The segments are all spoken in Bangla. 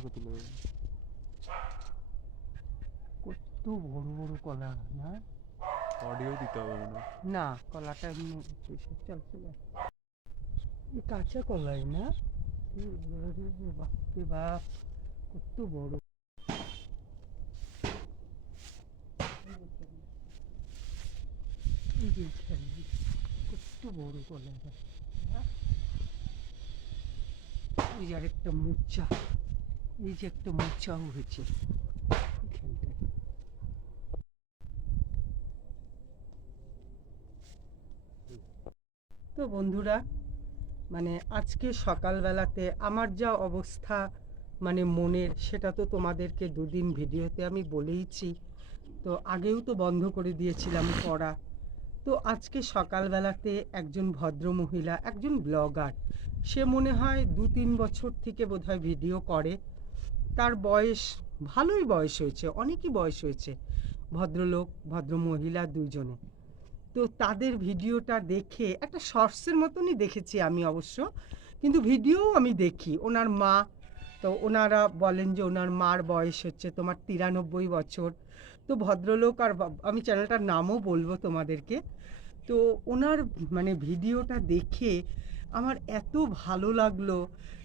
আমাকে তুলে দেবেন কত বড় বড় কলা না? অডিও দিতে হবে হয়। না কলাটা চল চলে। এই কাঁচা কলাই না? বাপরে বাপ কত বড়। কত বড় না? এই আরেকটা মোচা। এই যে একটা মোচাও হয়েছে তো বন্ধুরা মানে আজকে সকালবেলাতে আমার যা অবস্থা মানে মনের, সেটা তো তোমাদেরকে দুদিন ভিডিওতে আমি বলেইছি। তো আগেও তো বন্ধ করে দিয়েছিলাম পড়া। তো আজকে সকালবেলাতে একজন ভদ্রমহিলা, একজন ব্লগার, সে মনে হয় দু তিন বছর থেকে বোধহয় ভিডিও করে। তার বয়স ভালোই বয়স হয়েছে, অনেকই বয়স হয়েছে। ভদ্রলোক ভদ্রমহিলা দুইজনে। তো তাদের ভিডিওটা দেখে, একটা শর্টসের মতনই দেখেছি আমি অবশ্য, কিন্তু ভিডিও আমি দেখি। ওনার মা, তো ওনারা বলেন যে ওনার মার বয়স হচ্ছে তোমার তিরানব্বই বছর। তো ভদ্রলোক আর আমি চ্যানেলটার নামও বলব তোমাদেরকে। তো ওনার মানে ভিডিওটা দেখে আমার এত ভালো লাগল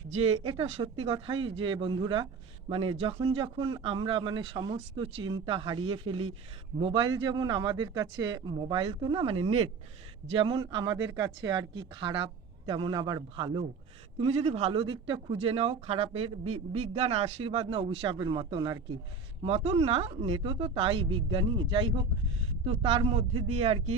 যে এটা সত্যি কথাই যে বন্ধুরা মানে যখন যখন আমরা মানে সমস্ত চিন্তা হারিয়ে ফেলি, মোবাইল যেমন আমাদের কাছে, মোবাইল তো না মানে নেট, যেমন আমাদের কাছে আর কি খারাপ তেমন আবার ভালো। তুমি যদি ভালো দিকটা খুঁজে নাও, খারাপের বিজ্ঞান আশীর্বাদ না অভিশাপের মতন আর কি। মতন না, নেটও তো তাই বিজ্ঞানী, যাই হোক, তো তার মধ্যে দিয়ে আর কি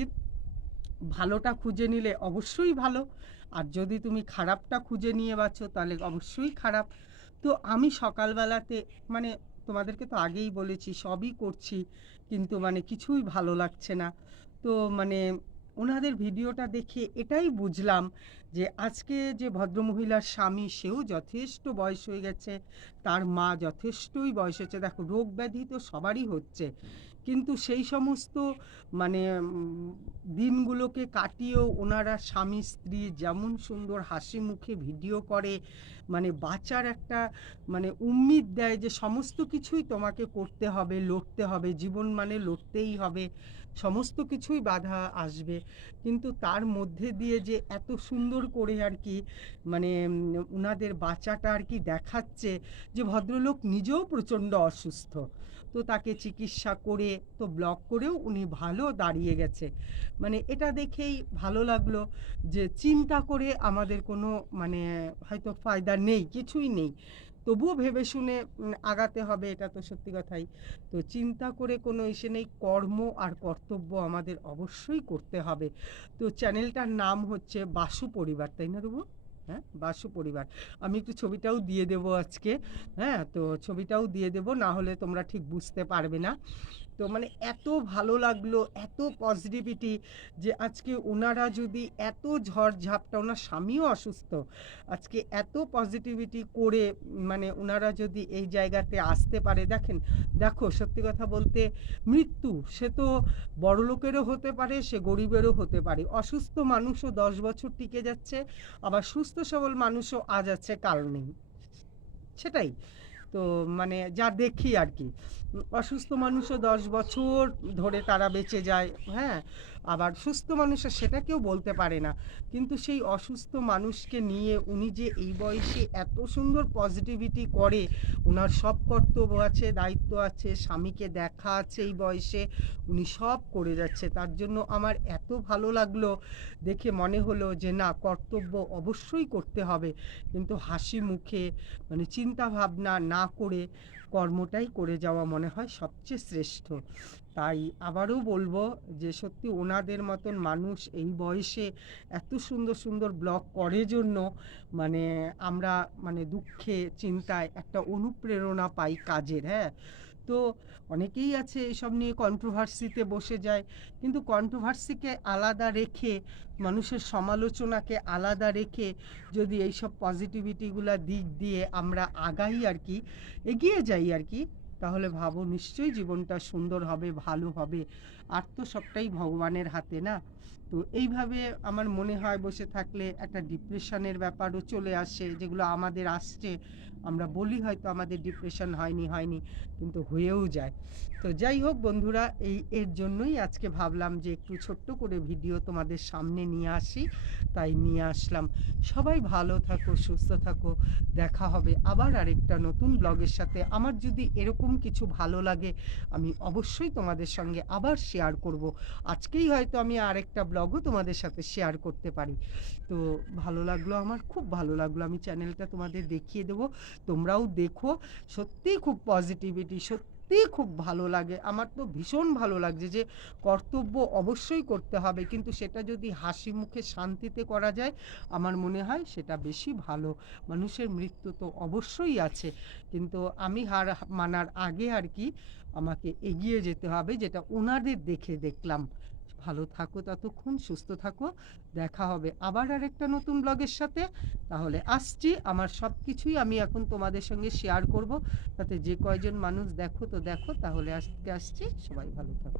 ভালোটা খুঁজে নিলে অবশ্যই ভালো। আর যদি তুমি খারাপটা খুঁজে নিয়ে বাঁচো, তাহলে অবশ্যই খারাপ। তো আমি সকালবেলাতে মানে তোমাদেরকে তো আগেই বলেছি, সবই করছি, কিন্তু মানে কিছুই ভালো লাগছে না। তো মানে ওনাদের ভিডিওটা দেখে এটাই বুঝলাম যে আজকে যে ভদ্রমহিলার স্বামী, সেও যথেষ্ট বয়স হয়ে গেছে, তার মা যথেষ্টই বয়স হচ্ছে। দেখো, রোগ ব্যাধি তো সবারই হচ্ছে। কিন্তু সেই সমস্ত মানে দিনগুলোকে কাটিয়েও ওনারা স্বামী স্ত্রী যেমন সুন্দর হাসি মুখে ভিডিও করে মানে বাঁচার একটা মানে উম্মিদ দেয় যে সমস্ত কিছুই তোমাকে করতে হবে লড়তে হবে জীবন মানে লড়তেই হবে সমস্ত কিছুই বাধা আসবে। কিন্তু তার মধ্যে দিয়ে যে এত সুন্দর করে আর কি মানে উম, উনাদের বাচ্চাটা আর কি দেখাচ্ছে যে ভদ্রলোক নিজেও প্রচণ্ড অসুস্থ। তো তাকে চিকিৎসা করে তো ব্লক করেও উনি ভালো দাঁড়িয়ে গেছে। মানে এটা দেখেই ভালো লাগল যে চিন্তা করে আমাদের কোনো মানে হয়তো ফায়দা নেই, কিছুই নেই। তবুও ভেবে শুনে আগাতে হবে, এটা তো সত্যি কথাই। তো চিন্তা করে কোনো ইসে নেই, কর্ম আর কর্তব্য আমাদের অবশ্যই করতে হবে। তো চ্যানেলটার নাম হচ্ছে বাসু পরিবার, তাই না রুবু? হ্যাঁ বাসু পরিবার। আমি একটু ছবিটাও দিয়ে দেব আজকে হ্যাঁ তো ছবিটাও দিয়ে দেব, না হলে তোমরা ঠিক বুঝতে পারবে না। তো মানে এত ভালো লাগল, এত পজিটিভিটি যে আজকে ওনারা যদি এত ঝড় ঝাপটা ওনার স্বামীও অসুস্থ, আজকে এত পজিটিভিটি করে মানে ওনারা যদি এই জায়গাতে আসতে পারে। দেখেন, দেখো, সত্যি কথা বলতে মৃত্যু, সে তো বড় লোকেরও হতে পারে, সে গরিবেরও হতে পারে। অসুস্থ মানুষও দশ বছর টিকে যাচ্ছে, আবার সুস্থ সবল মানুষও আজ আছে, কাল নেই। সেটাই। তো মানে যা দেখি আর কি। অসুস্থ মানুষও দশ বছর ধরে তারা বেঁচে যায় হ্যাঁ? আবার সুস্থ মানুষের সেটা কেউ বলতে পারে না। কিন্তু সেই অসুস্থ মানুষকে নিয়ে উনি যে এই বয়সে এত সুন্দর পজিটিভিটি করে ওনার সব কর্তব্য আছে, দায়িত্ব আছে, স্বামীকে দেখা আছে এই বয়সে, উনি সব করে যাচ্ছে। তার জন্য আমার এত ভালো লাগল, দেখে মনে হলো যে না, কর্তব্য অবশ্যই করতে হবে। কিন্তু হাসি মুখে মানে চিন্তা ভাবনা না করে কর্মটাই করে যাওয়া মনে হয় সবচেয়ে শ্রেষ্ঠ। তাই আবারও বলব যে সত্যি ওনাদের মতন মানুষ এই বয়সে এত সুন্দর সুন্দর ব্লগ করে জন্য মানে আমরা মানে দুঃখে, চিন্তায় একটা অনুপ্রেরণা পাই কাজের হ্যাঁ? তো অনেকেই আছে এসব নিয়ে কন্ট্রোভার্সিতে বসে যায়। কিন্তু কন্ট্রোভার্সিকে আলাদা রেখে, মানুষের সমালোচনাকে আলাদা রেখে যদি এইসব পজিটিভিটিগুলো দিক দিয়ে আমরা আগাই আর কি, এগিয়ে যাই আর কি, তাহলে ভাবো নিশ্চয়ই জীবনটা সুন্দর হবে, ভালো হবে। আর তো সবটাই ভগবানের হাতে না? তো এইভাবে আমার মনে হয় বসে থাকলে একটা ডিপ্রেশনের ব্যাপারও চলে আসে, যেগুলো আমাদের আসছে। আমরা বলি হয়তো আমাদের ডিপ্রেশন হয়নি হয়নি, কিন্তু হয়েও যায়। তো যাই হোক বন্ধুরা, এই এর জন্যই আজকে ভাবলাম যে একটু ছোট্ট করে ভিডিও তোমাদের সামনে নিয়ে আসি। তাই নিয়ে আসলাম। সবাই ভালো থাকো, সুস্থ থাকো। দেখা হবে আবার আরেকটা নতুন ব্লগের সাথে। আমার যদি এরকম কিছু ভালো লাগে, আমি অবশ্যই তোমাদের সঙ্গে আবার শেয়ার করব। আজকেই হয়তো আমি আরেকটা ব্লগও তোমাদের সাথে শেয়ার করতে পারি। তো ভালো লাগল আমার, খুব ভালো লাগল। আমি চ্যানেলটা তোমাদের দেখিয়ে দেবো। তোমরাও দেখো। সত্যিই খুব পজিটিভিটি সত্যিই খুব ভালো লাগে। আমার তো ভীষণ ভালো লাগছে যে কর্তব্য অবশ্যই করতে হবে। কিন্তু সেটা যদি হাসি মুখে শান্তিতে করা যায়, আমার মনে হয় সেটা বেশি ভালো। মানুষের মৃত্যু তো অবশ্যই আছে। কিন্তু আমি হার মানার আগে আর কি আমাকে এগিয়ে যেতে হবে, যেটা ওনাদের দেখে দেখলাম। ভালো থাকো, ততক্ষণ সুস্থ থাকো। দেখা হবে আবার আরেকটা নতুন ব্লগের সাথে। তাহলে আসছি। আমার সব কিছুই আমি এখন তোমাদের সঙ্গে শেয়ার করব। তাতে যে কয়জন মানুষ দেখো তো দেখো। তাহলে আজকে আসছি। সবাই ভালো থাকো।